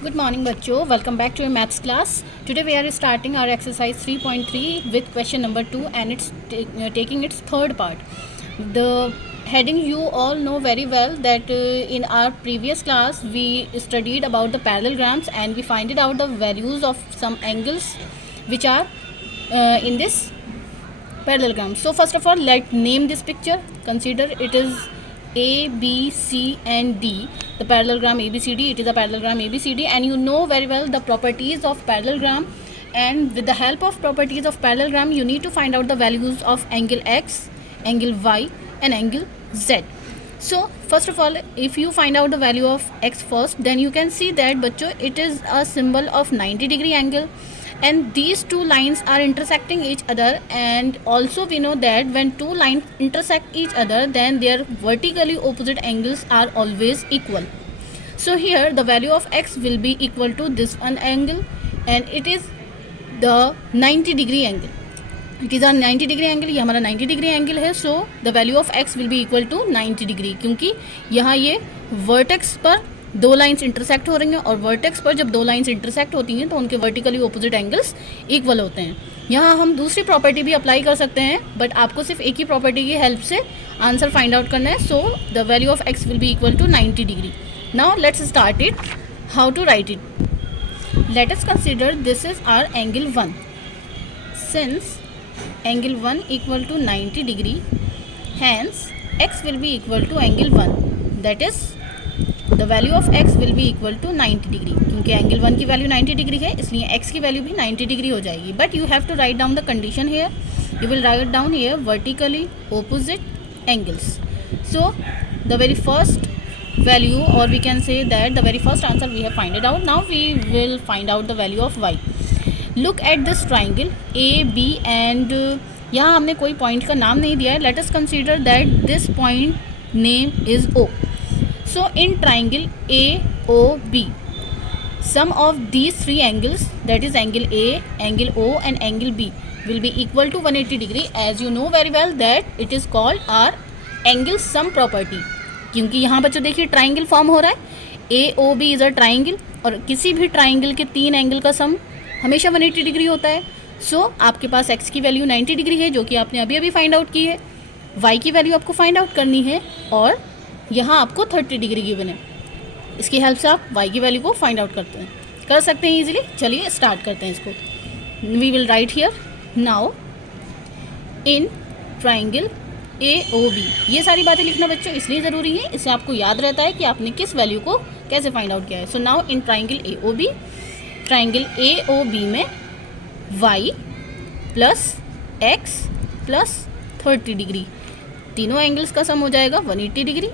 Good morning बच्चों, welcome back to your maths class. Today we are starting our exercise 3.3 with question number 2 and it's taking its third part. The heading you all know very well that in our previous class we studied about the parallelograms and we finded out the values of some angles which are in this parallelogram. So first of all, let's name this picture. Consider it is A, B, C and D. The parallelogram ABCD, it is a parallelogram ABCD, and you know very well the properties of parallelogram, and with the help of properties of parallelogram you need to find out the values of angle X, angle Y and angle Z. So first of all, if you find out the value of X first, then you can see that bachcho it is a symbol of 90-degree angle, and these two lines are intersecting each other, and also we know that when two lines intersect each other then their vertically opposite angles are always equal. So here the value of X will be equal to this one angle, and it is the 90-degree angle. It is a 90-degree angle, ये हमारा 90-degree angle है. So the value of X will be equal to 90-degree, क्योंकि यहाँ ये vertex पर दो lines intersect हो रही हैं, और वर्टेक्स पर जब दो लाइंस इंटरसेक्ट होती हैं तो उनके वर्टिकली ऑपोजिट एंगल्स इक्वल होते हैं. यहाँ हम दूसरी प्रॉपर्टी भी अप्लाई कर सकते हैं, बट आपको सिर्फ एक ही प्रॉपर्टी की हेल्प से आंसर फाइंड आउट करना है. So the value of X will be equal to 90 degree. Now let's start it. How to write it? Let us consider this is our angle 1. Since angle 1 equal to 90 degree, hence X will be equal to angle 1, that is the value of X will be equal to 90 degree. क्योंकि angle 1 की value 90 degree है, इसलिए X की value भी 90 degree हो जाएगी. But you have to write down the condition here. You will write down here vertically opposite angles. So the very first value, or we can say that the very first answer we have find it out. Now we will find out the value of Y. Look at this triangle A B and यहाँ हमने कोई point का नाम नहीं दिया है. Let us consider that this point name is O. So in triangle A O B, sum of these three angles, that is angle A, angle O and angle B will be equal to 180 degree. as you know very well that it is called our angle sum property. क्योंकि यहाँ बच्चों देखिए triangle form हो रहा है. AOB is a triangle, और किसी भी ट्राइंगल के तीन एंगल का सम हमेशा 180 डिग्री होता है. सो आपके पास X की वैल्यू 90 डिग्री है, जो कि आपने अभी अभी फाइंड आउट की है. Y की वैल्यू आपको फाइंड आउट करनी है, और यहाँ आपको 30 डिग्री गिवन है. इसकी हेल्प से आप Y की वैल्यू को फाइंड आउट कर सकते हैं ईजिली. चलिए स्टार्ट करते हैं इसको. We will write here now in triangle AOB. ये सारी बातें लिखना बच्चों इसलिए ज़रूरी है, इससे आपको याद रहता है कि आपने किस वैल्यू को कैसे फाइंड आउट किया है. So now in triangle AOB, triangle AOB में Y plus X plus 30 degree, तीनों एंगल्स का सम हो जाएगा 180 डिग्री.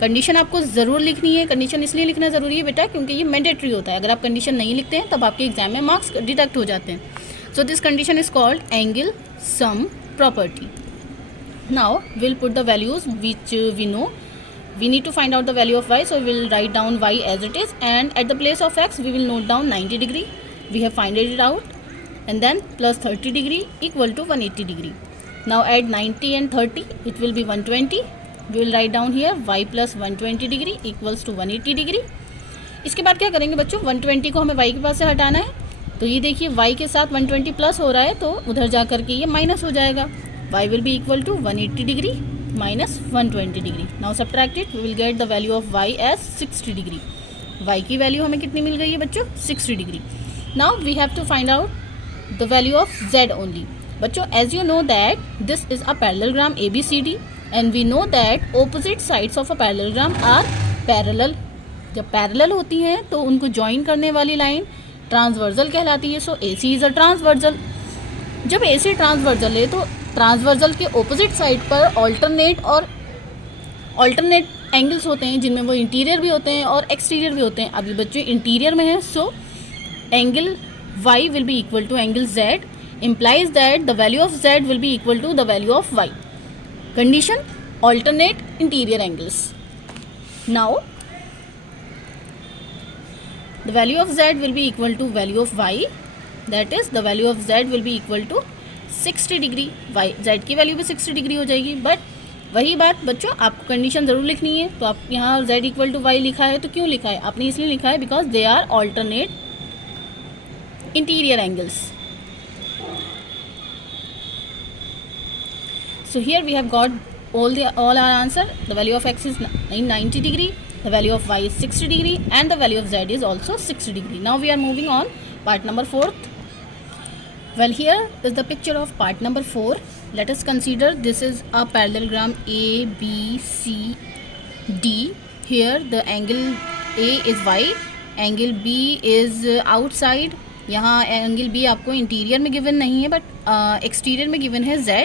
कंडीशन आपको ज़रूर लिखनी है. कंडीशन इसलिए लिखना ज़रूरी है बेटा क्योंकि ये मैंडेटरी होता है. अगर आप कंडीशन नहीं लिखते हैं तब आपके एग्जाम में मार्क्स डिडक्ट हो जाते हैं. So this condition is called angle sum property. Now will put the values which we know. We need to find out the value of Y, so we will write down Y as it is, and at the place of X we will note down 90 degree. We have find it out, and then plus 30 degree equal to 180 degree. Now add 90 and 30, it will be 120. We will write down here Y plus 120 degree equals to 180 degree. इसके बाद क्या करेंगे बच्चों, 120 को हमें Y के पास से हटाना है. तो ये देखिए Y के साथ 120 प्लस हो रहा है, तो उधर जा कर के ये माइनस हो जाएगा. Y will be equal to 180 degree minus 120 degree. Now subtract it, we will get the value of Y as 60 degree. Y की वैल्यू हमें कितनी मिल गई है बच्चों, 60 degree. Now we have to find out the value of Z only. बच्चों as you know that this is a parallelogram ABCD, and we know that opposite sides of a parallelogram are parallel. जब parallel होती हैं तो उनको join करने वाली line transversal कहलाती है. सो AC इज अ ट्रांसवर्जल. जब AC ट्रांसवर्जल है तो ट्रांसवर्जल के ऑपोजिट साइड पर ऑल्टरनेट एंगल्स होते हैं, जिनमें वो इंटीरियर भी होते हैं और एक्सटीरियर भी होते हैं. अभी बच्चों इंटीरियर में है, so angle Y will be equal to angle Z, implies that the value of Z will be equal to the value of Y. Condition, alternate interior angles. Now the value of Z will be equal to value of Y, that is the value of Z will be equal to 60 degree. Z की value भी 60 degree हो जाएगी, but वही बात बच्चों, आपको condition ज़रूर लिखनी है। तो आप यहाँ z इक्वल टू वाई लिखा है, तो क्यों लिखा है आपने? इसलिए लिखा है because they are alternate interior angles. So here we have got all our answer. The value of x is 90 degree, the value of y is 60 degree, and the value of z is also 60 degree. Now we are moving on part number 4. Well, here is the picture of part number 4. Let us consider this is a parallelogram A, B, C, D. Here the angle A is y, angle B is outside. यहाँ angle B आपको interior में given नहीं है but exterior में given है z.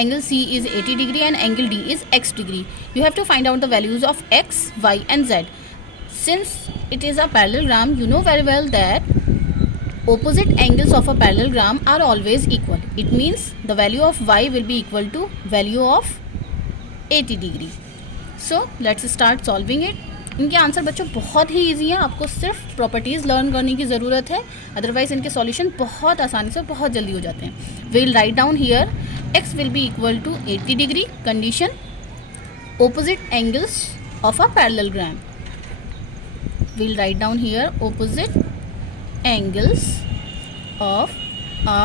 Angle C is 80 degree and angle D is x degree. You have to find out the values of x, y and z. Since it is a parallelogram, you know very well that opposite angles of a parallelogram are always equal. It means the value of y will be equal to value of 80 degree. So let's start solving it. इनके answer बच्चों बहुत ही easy हैं, आपको सिर्फ properties learn करने की ज़रूरत है, अदरवाइज़ इनके सॉल्यूशन बहुत आसानी से बहुत जल्दी हो जाते हैं. We will write down here x will be equal to 80 degree. Condition: opposite angles of a parallelogram. We will write down here opposite angles of a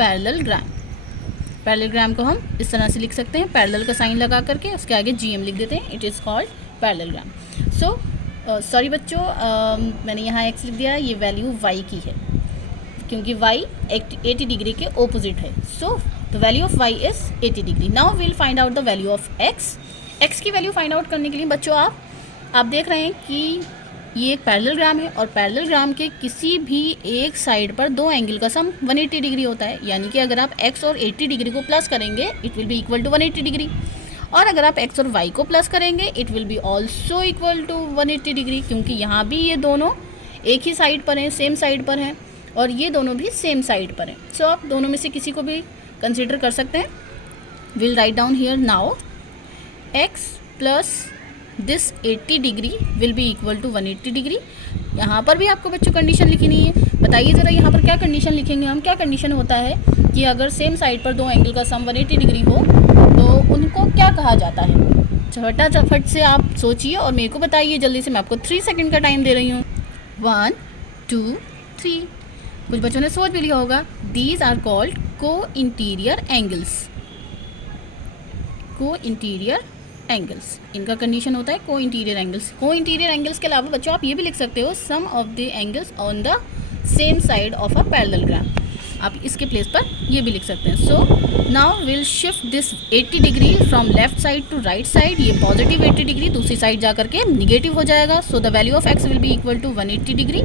parallelogram. Parallelogram को हम इस तरह से लिख सकते हैं, पैरेलल का साइन लगा करके उसके आगे GM लिख देते हैं. It is called parallelogram. So sorry बच्चों, मैंने यहाँ x लिख दिया, ये वैल्यू y की है क्योंकि y 80 डिग्री के ओपोजिट है. So the value of y is 80 degree. Now we'll find out the value of x की वैल्यू फाइंड आउट करने के लिए बच्चों आप देख रहे हैं कि ये एक पैरेललोग्राम है और पैरेललोग्राम के किसी भी एक साइड पर दो एंगल का सम 180 डिग्री होता है. यानी कि अगर आप x और 80 डिग्री को प्लस करेंगे it will be equal to 180 degree, और अगर आप x और y को प्लस करेंगे it will be also equal to 180 degree, क्योंकि यहाँ भी ये दोनों एक ही साइड पर हैं, सेम साइड पर हैं, और ये दोनों भी सेम साइड पर हैं. सो आप दोनों में से किसी को भी कंसिडर कर सकते हैं. Will write down here now x plus this 80 degree will be equal to 180 degree. यहाँ पर भी आपको बच्चों कंडीशन लिखनी है. बताइए ज़रा यहाँ पर क्या कंडीशन लिखेंगे हम? क्या कंडीशन होता है कि अगर सेम साइड पर दो एंगल का सम 180 डिग्री हो तो उनको क्या कहा जाता है? फटाफट से आप सोचिए और मेरे को बताइए जल्दी से. मैं आपको 3 सेकेंड का टाइम दे रही हूँ. 1 2 3. कुछ बच्चों ने सोच भी लिया होगा. These are called co interior angles. Co interior angles इनका कंडीशन होता है co interior angles. Co interior angles के अलावा बच्चों आप ये भी लिख सकते हो sum of the angles on the same side of a parallelogram. आप इसके प्लेस पर ये भी लिख सकते हैं. So now will shift this 80 degree from left side to right side. ये पॉजिटिव 80 डिग्री दूसरी साइड जा करके निगेटिव हो जाएगा. So the value of x will be equal to 180 degree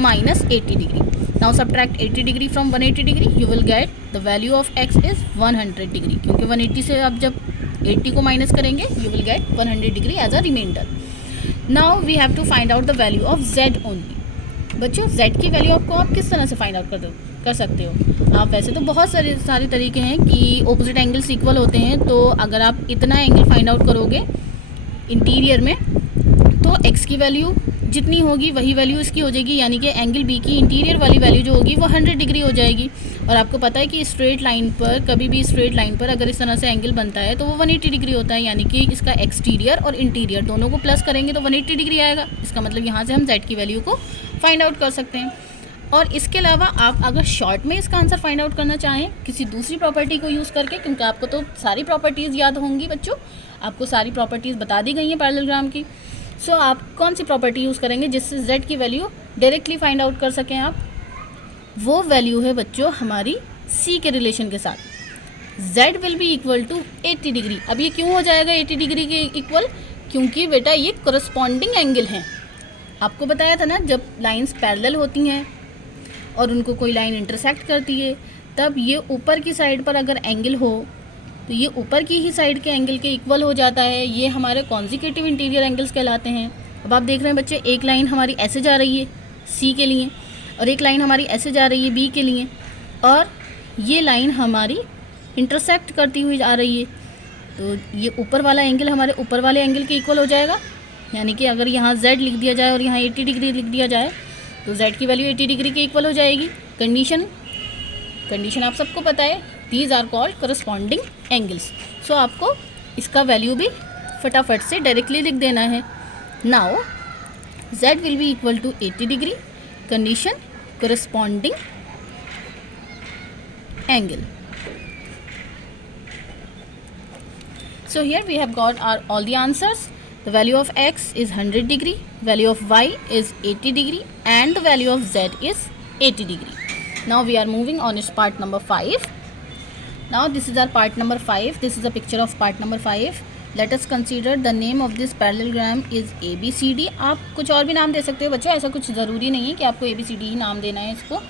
minus 80 degree. Now subtract 80 degree from 180 degree. You will get the value of x is 100 degree, क्योंकि 180 से आप जब 80 को माइनस करेंगे you will get 100 degree as a reminder. Now we have to find out the value of z only. बच्चों z की वैल्यू आपको आप किस तरह से फाइंड आउट कर सकते हो? आप वैसे तो बहुत सारे तरीके हैं कि ऑपोजिट एंगल्स इक्वल होते हैं, तो अगर आप इतना एंगल फाइंड आउट करोगे इंटीरियर में तो x की वैल्यू जितनी होगी वही वैल्यू इसकी हो जाएगी. यानी कि एंगल b की इंटीरियर वाली वैल्यू जो होगी वो 100 डिग्री हो जाएगी. और आपको पता है कि स्ट्रेट लाइन पर कभी भी स्ट्रेट लाइन पर अगर इस तरह से एंगल बनता है तो वो 180 डिग्री होता है. यानी कि इसका एक्सटीरियर और इंटीरियर दोनों को प्लस करेंगे तो 180 डिग्री आएगा. इसका मतलब यहाँ से हम z की वैल्यू को फाइंड आउट कर सकते हैं. और इसके अलावा आप अगर शॉर्ट में इसका आंसर फाइंड आउट करना चाहें किसी दूसरी प्रॉपर्टी को यूज़ करके, क्योंकि आपको तो सारी प्रॉपर्टीज़ याद होंगी बच्चों, आपको सारी प्रॉपर्टीज़ बता दी गई हैं पैरेललोग्राम की. सो आप कौन सी प्रॉपर्टी यूज़ करेंगे जिससे z की वैल्यू डायरेक्टली फाइंड आउट कर सकें आप? वो वैल्यू है बच्चों हमारी c के रिलेशन के साथ. z will be equal to 80 degree. अब ये क्यों हो जाएगा 80 डिग्री के इक्वल? क्योंकि बेटा ये करस्पॉन्डिंग एंगल हैं. आपको बताया था ना, जब लाइंस पैरेलल होती हैं और उनको कोई लाइन इंटरसेक्ट करती है तब ये ऊपर की साइड पर अगर एंगल हो तो ये ऊपर की ही साइड के एंगल के इक्वल हो जाता है. ये हमारे कॉन्जिक्यूटिव इंटीरियर एंगल्स कहलाते हैं. अब आप देख रहे हैं बच्चे, एक लाइन हमारी ऐसे जा रही है सी के लिए और एक लाइन हमारी ऐसे जा रही है बी के लिए, और ये लाइन हमारी इंटरसेक्ट करती हुई आ रही है. तो ये ऊपर वाला एंगल हमारे ऊपर वाले एंगल के इक्वल हो जाएगा. यानी कि अगर यहाँ z लिख दिया जाए और यहाँ 80 डिग्री लिख दिया जाए तो z की वैल्यू 80 डिग्री के इक्वल हो जाएगी. कंडीशन आप सबको पता है. These are called corresponding angles. So आपको इसका वैल्यू भी फटाफट से डायरेक्टली लिख देना है. Now z will be equal to 80 degree, condition corresponding angle. So here we have got all the answers. The value of x is 100 degree, value of y is 80 degree, and the value of z is 80 degree. Now we are moving on is part number 5. Now this is our part number 5. This is a picture of part number 5. Let us consider the name of this parallelogram is ABCD. आप कुछ और भी नाम दे सकते हो बच्चों, ऐसा कुछ ज़रूरी नहीं है कि आपको ABCD ही नाम देना है इसको.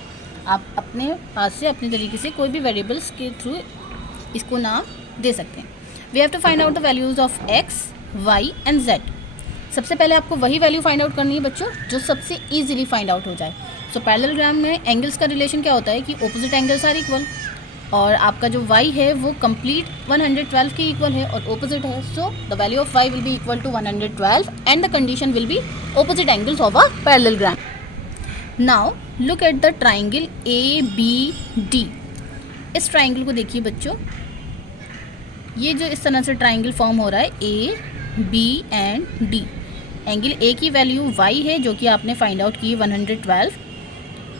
आप अपने पास से अपने तरीके से कोई भी वेरिएबल्स के थ्रू इसको नाम दे सकते हैं. We have to find out the values of x, y and z. सबसे पहले आपको वही वैल्यू फाइंड आउट करनी है बच्चों जो सबसे ईजिली फाइंड आउट हो जाए. सो पैरेललोग्राम में एंगल्स का रिलेशन क्या होता है कि ऑपोजिट एंगल्स आर इक्वल, और आपका जो y है वो कंप्लीट 112 के इक्वल है और ऑपोजिट है. So the value of y will be equal to 112 and the condition will be opposite angles of a parallelogram. Now look at the triangle ABD. इस ट्राइंगल को देखिए बच्चों, ये जो इस तरह से ट्राइंगल फॉर्म हो रहा है A, B and D. Angle A की वैल्यू y है जो कि आपने फाइंड आउट की 112.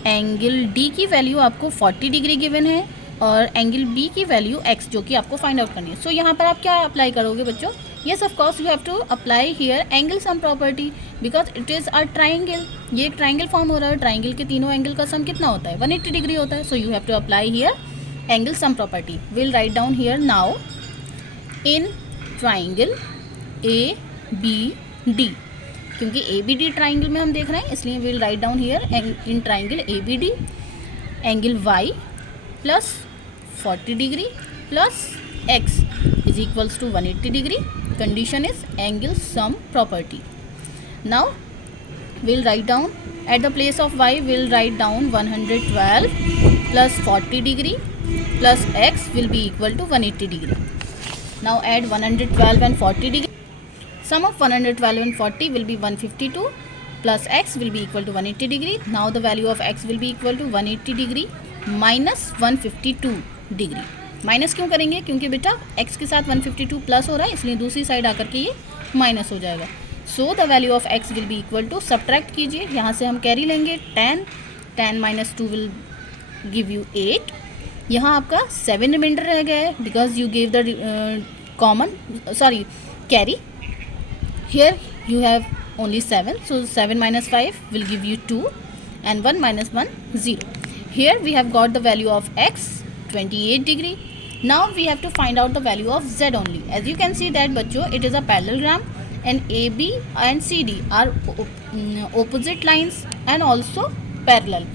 एंगल D की वैल्यू आपको 40 डिग्री गिवन है और एंगल B की वैल्यू x जो कि आपको फाइंड आउट करनी है. सो यहाँ पर आप क्या अप्लाई करोगे बच्चों? Yes of course you have to apply here angle sum property because it is a triangle. ये एक ट्राइंगल फॉर्म हो रहा है. ट्राइंगल के तीनों एंगल का सम कितना होता है? 180 डिग्री होता है. So you have to apply here angle sum property. Will write down here now in triangle ABD. क्योंकि ABD ट्राइंगल में हम देख रहे हैं इसलिए will write down here in triangle ABD angle y plus 40 degree plus x is equals to 180 degree. Condition is angle sum property. Now we'll write down at the place of y we'll write down 112 plus 40 degree plus x will be equal to 180 degree. Now add 112 and 40 degree. Sum of 112 and 40 will be 152 plus x will be equal to 180 degree. Now the value of x will be equal to 180 degree minus 152 degree. Minus क्यों करेंगे? क्योंकि बेटा x के साथ 152 plus हो रहा है इसलिए दूसरी साइड आकर के ये माइनस हो जाएगा. So the value of x will be equal to, subtract कीजिए, यहाँ से हम कैरी लेंगे 10 माइनस 2 विल गिव यू 8. यहाँ आपका 7 रिमाइंडर रह गया है because you give the common carry. Here you have only 7. So 7 minus 5 will give you 2 and 1 minus 1 0. Here we have got the value of x 28 degree. Now we have to find out the value of z only. As you can see that बच्चों it is a parallelogram and AB and CD are opposite lines and also parallel.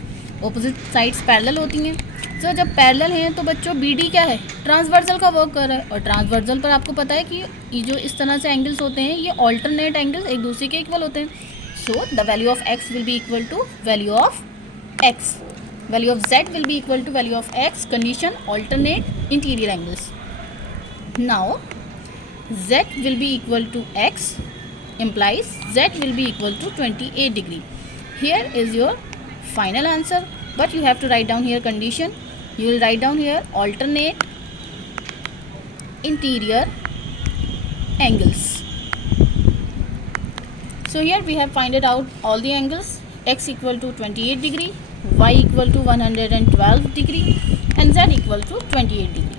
Opposite sides parallel होती हैं. So जब parallel हैं तो बच्चों BD क्या है? Transversal का वर्क कर रहा है और ट्रांसवर्सल पर आपको पता है कि ये जो इस तरह से एंगल्स होते हैं ये ऑल्टरनेट एंगल्स एक दूसरे के इक्वल होते हैं. So the value of x will be equal to value of x. Value of z will be equal to value of x. Condition alternate interior angles. Now z will be equal to x implies z will be equal to 28 degree. Here is your final answer, but you have to write down here condition. You will write down here alternate interior angles. So here we have finded out all the angles. X equal to 28 degree, y equal to 112 degree and z equal to 28 degree.